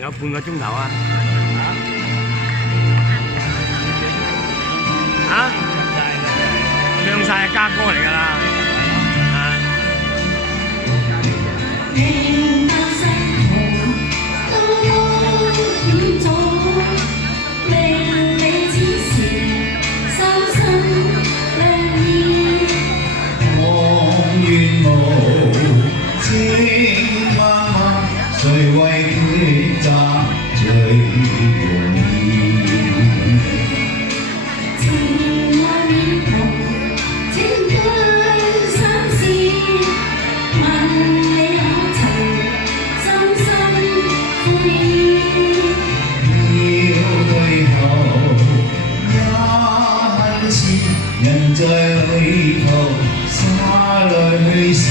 有半個鐘頭啊！啊？唱晒係家歌嚟㗎啦！啊！誰為抉擇最容易？情愛面紅，請不三思。問你可曾深深悔意？要退後也很似人在旅途灑淚時。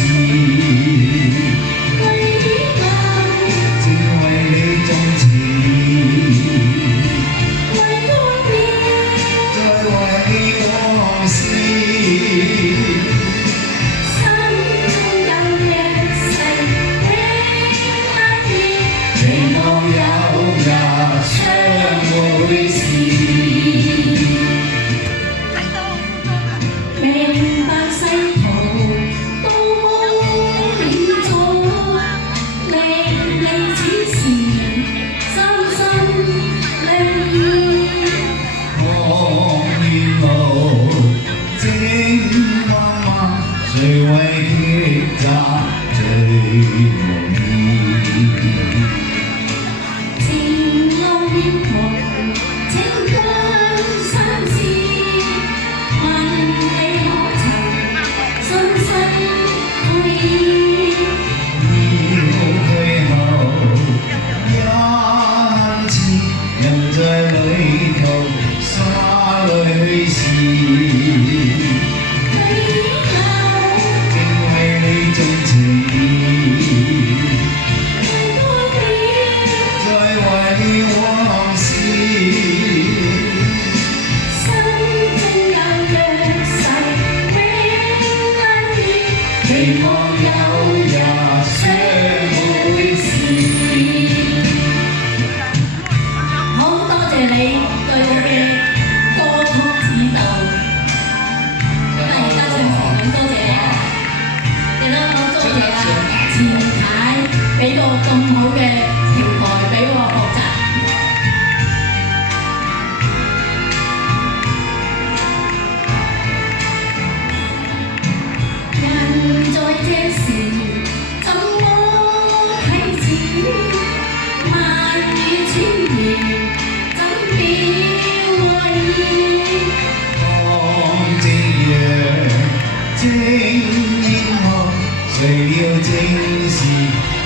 誰為抉擇最容易？情路面紅，請不三思。問你可曾深深悔意？要退後也很似人在旅途灑淚時。期望有日相會時。好多謝你對我嘅歌曲指導，因為而家唱詞咁多謝啊！亦都好多謝啊前太俾個咁好嘅平台俾我學習。人在這時怎麼啟齒？萬語千言怎表愛意？當夕陽正煙看，誰料正是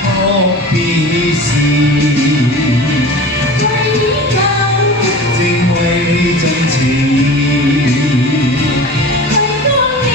哭別時。正為你盡情。多謝，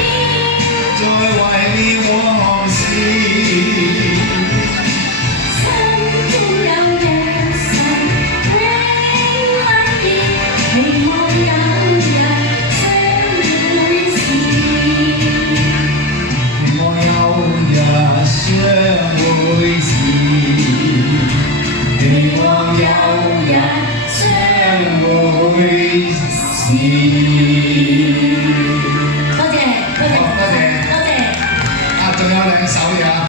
仲有兩首嘅。